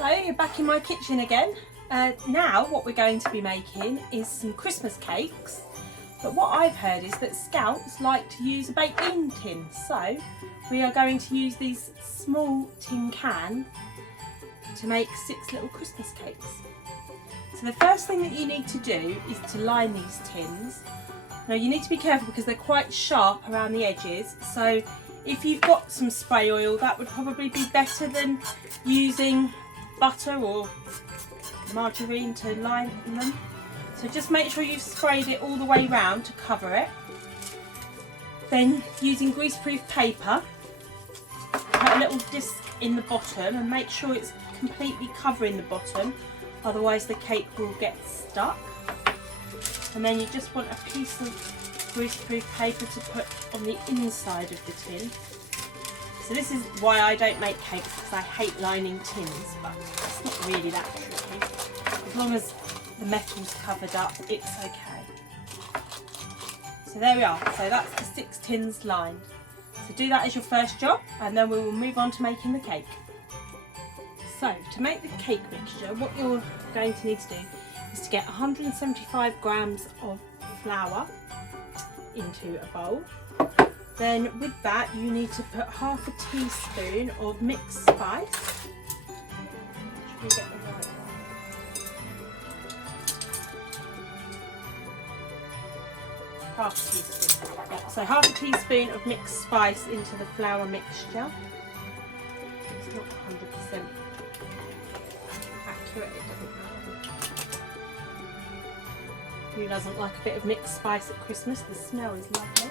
Hello, you're back in my kitchen again. Now what we're going to be making is some Christmas cakes, but what I've heard is that Scouts like to use a baked bean tin, so we are going to use these small tin cans to make 6 little Christmas cakes. So the first thing that you need to do is to line these tins. Now you need to be careful because they're quite sharp around the edges, so if you've got some spray oil that would probably be better than using butter or margarine to line them. So just make sure you've sprayed it all the way round to cover it. Then using greaseproof paper, put a little disc in the bottom and make sure it's completely covering the bottom, otherwise the cake will get stuck. And then you just want a piece of greaseproof paper to put on the inside of the tin. So this is why I don't make cakes, because I hate lining tins, but it's not really that tricky. As long as the metal's covered up, it's okay. So there we are, so that's the 6 tins lined. So do that as your first job, and then we will move on to making the cake. So to make the cake mixture, what you're going to need to do is to get 175 grams of flour into a bowl. Then with that you need to put half a teaspoon of mixed spice. Should we get the right one? Half a teaspoon. Yeah, so half a teaspoon of mixed spice into the flour mixture. It's not 100% accurate, it doesn't matter. Who doesn't like a bit of mixed spice at Christmas? The smell is lovely.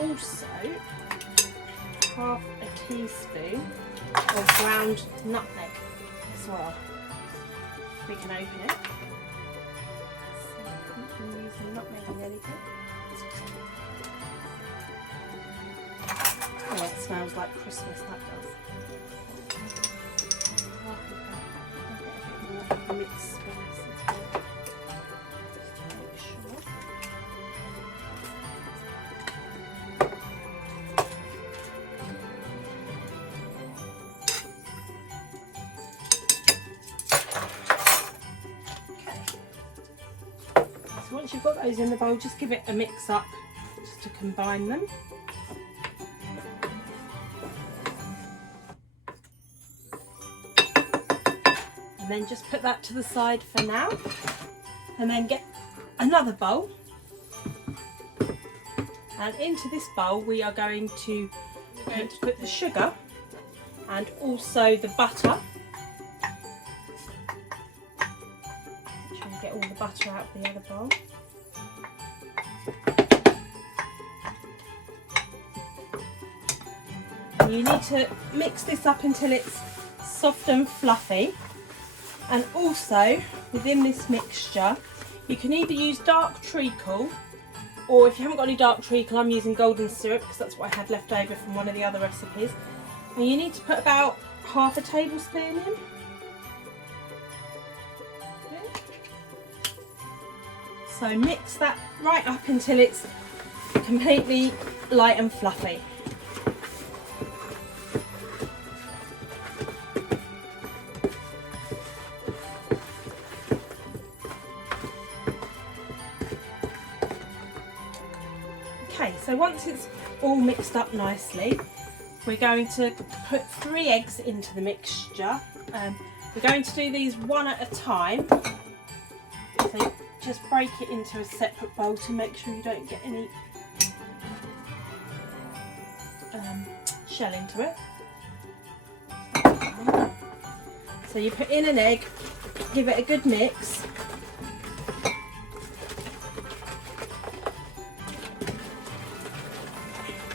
And also half a teaspoon of ground nutmeg as well. We can open it. So I'm using nutmeg and anything. Oh, it smells like Christmas, that does. Half of that. I'll get a bit more mixed spice as well. So once you've got those in the bowl, just give it a mix up just to combine them. And then just put that to the side for now. And then get another bowl. And into this bowl we are going to put the sugar and also the butter. Get all the butter out of the other bowl. And you need to mix this up until it's soft and fluffy. And also within this mixture you can either use dark treacle, or if you haven't got any dark treacle, I'm using golden syrup because that's what I had left over from one of the other recipes. And you need to put about half a tablespoon in. So mix that right up until it's completely light and fluffy. Okay, so once it's all mixed up nicely, we're going to put 3 eggs into the mixture. We're going to do these one at a time. So just break it into a separate bowl to make sure you don't get any shell into it. So you put in an egg, give it a good mix.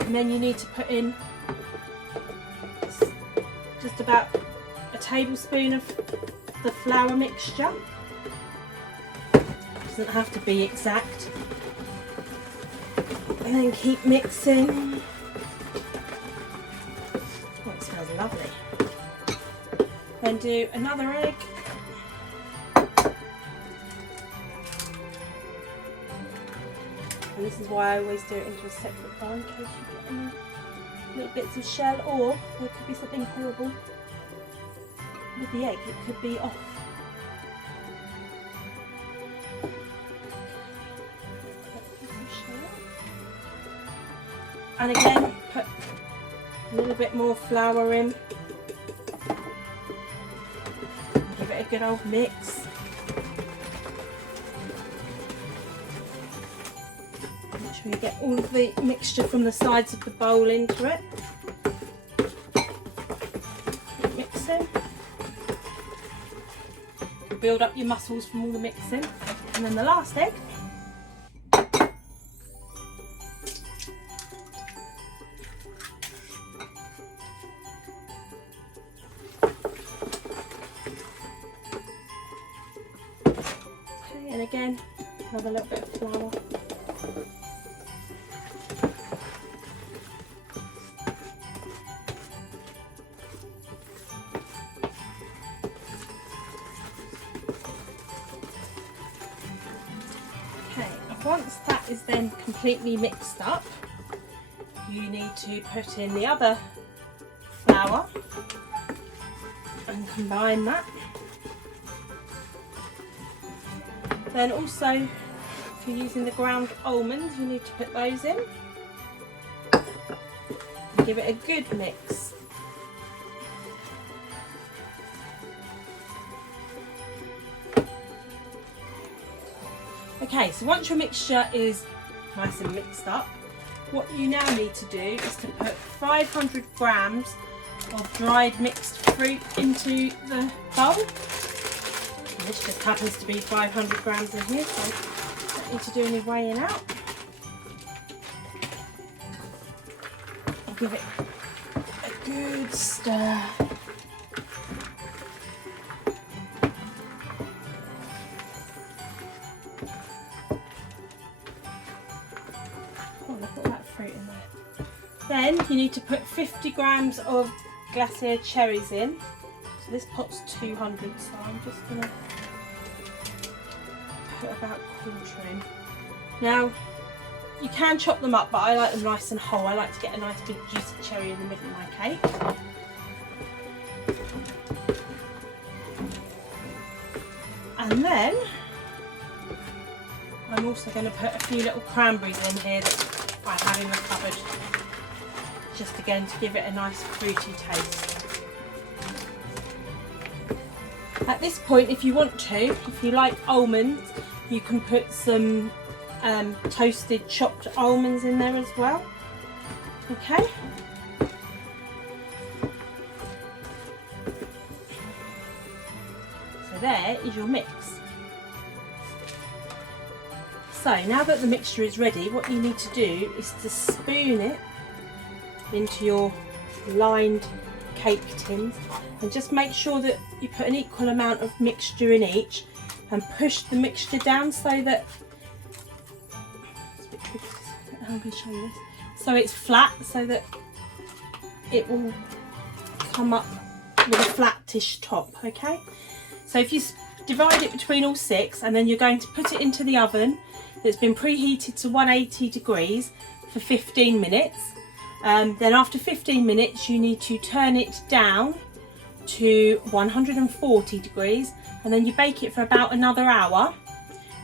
And then you need to put in just about a tablespoon of the flour mixture. Doesn't have to be exact. And then keep mixing. Oh, it smells lovely. Then do another egg. And this is why I always do it into a separate bowl in case you get any little bits of shell, or there could be something horrible. with the egg, it could be off. And again, put a little bit more flour in. Give it a good old mix. Make sure you get all of the mixture from the sides of the bowl into it. Keep mixing. Build up your muscles from all the mixing. And then the last egg. And again, another little bit of flour. Okay, once that is then completely mixed up, you need to put in the other flour and combine that. Then also, if you're using the ground almonds, you need to put those in. And give it a good mix. Okay, so once your mixture is nice and mixed up, what you now need to do is to put 500 grams of dried mixed fruit into the bowl. This just happens to be 500 grams in here, so don't need to do any weighing out. I'll give it a good stir. Oh, look at that fruit in there. Then you need to put 50 grams of glacé cherries in. So this pot's 200, so I'm just going to put about a quarter in. Now, you can chop them up, but I like them nice and whole. I like to get a nice big juicy cherry in the middle of my cake. And then, I'm also going to put a few little cranberries in here that I have in the cupboard. Just again to give it a nice fruity taste. At this point, if you want to, if you like almonds, you can put some toasted chopped almonds in there as well. Okay. So there is your mix. So now that the mixture is ready, what you need to do is to spoon it into your lined cake tins, and just make sure that you put an equal amount of mixture in each and push the mixture down so that I'm going to show you this. So it's flat, so that it will come up with a flattish top. Okay, so if you divide it between all 6, and then you're going to put it into the oven that's been preheated to 180 degrees for 15 minutes. Then after 15 minutes you need to turn it down to 140 degrees, and then you bake it for about another hour.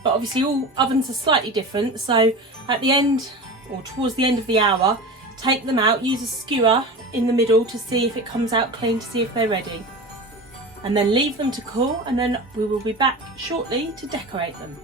But obviously all ovens are slightly different, so at the end, or towards the end of the hour, take them out, use a skewer in the middle to see if it comes out clean, to see if they're ready. And then leave them to cool, and then we will be back shortly to decorate them.